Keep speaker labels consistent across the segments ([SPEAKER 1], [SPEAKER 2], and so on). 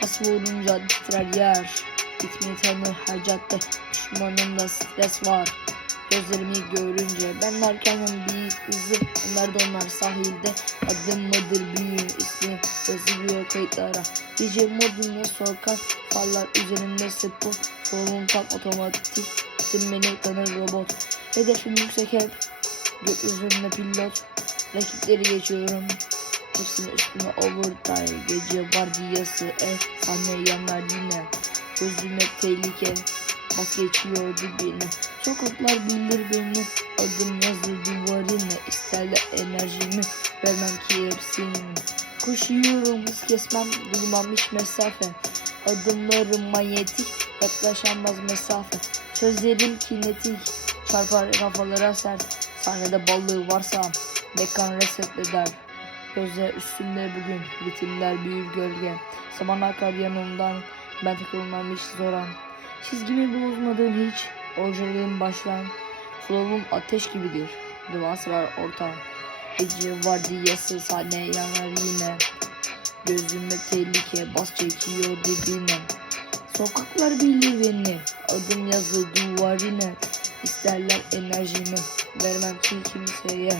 [SPEAKER 1] Pas vurunca titrer yer. Gitmeyi tanır her cadde Düşmanımda stres var. Gözlerimi görünce ben varken bir hızlı Onlar da onlar. Sahilde Adım mıdır büyüğün ismi Yazılıyor kayıtlara. Gece modunda sokak Farlar üzerimde spor Solum tam otomatik. Tüm beni tanır robot. Hedefim yüksek hep Gökyüzünde pilot. Rakipleri geçiyorum Hepsinin üstüne overtime Gece vardiyası E sahne yanar yine. Gözüme tehlike Bak geçiyor dibine. Sokaklar bilir beni Adım yazı duvarına İsterler enerjimi Vermem ki hepsini. Koşuyorum hız kesmem Duymam hiç mesafe. Adımlarım manyetik Yaklaşamaz mesafe. Sözlerim kinetik Çarpar kafalara sert. Sahnede ballığı varsa Mekan reset eder Gözler üstümde bugün Ritimler büyür gölge. Zaman akar yanımdan Ben takılmam hiç zoran. Çizgimi bozmadım hiç Orijinalım başlan Flow'um ateş gibidir Duası var ortam. Gece vardiyası sahne yanar yine. Gözüme tehlike bas çekiyor dibine Sokaklar bilir beni Adım yazı duvarine. İsterler enerjimi Vermem ki kimseye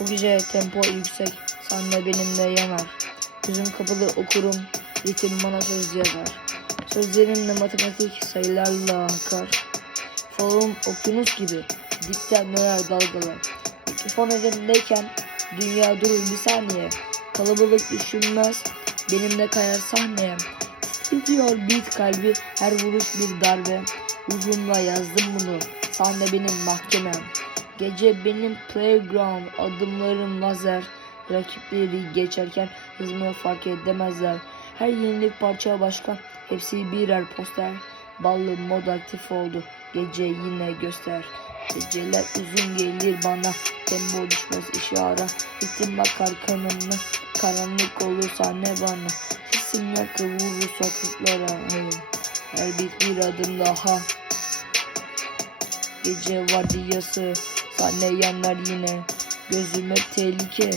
[SPEAKER 1] Bu gece tempo yüksek, sahne benimle yanar. Gözüm kapalı okurum, ritim bana söz yazar. Sözlerimle matematik sayılarla akar. Falım okyanus gibi, dipten döner dalgalar. Mikrofon elimdeyken dünya durur bir saniye. Kalabalık düşünmez, benimle kayar sahneye. Bitiyor beat kalbi, her vuruş bir darbe. Ruhumla yazdım bunu, sahne benim mahkemem. Gece benim playground, adımlarım lazer. Rakipleri geçerken hızımı fark edemezler. Her yenilik parça başka, hepsi birer poster. Ballı mod aktif oldu, gece yine göster. Geceler uzun gelir bana, tempo düşmez işara. Ritim bakar kanımla, karanlık olur sahne bana. Sesim yakı vurur sokaklara, hey. her bit bir adım daha. Gece vardiyası Sahne yanar yine? Gözüme tehlike.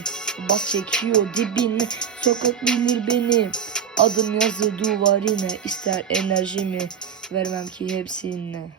[SPEAKER 1] Bas çekiyor dibine Sokak bilir beni. Adım yazı duvarine ister enerjimi Vermem ki hepsine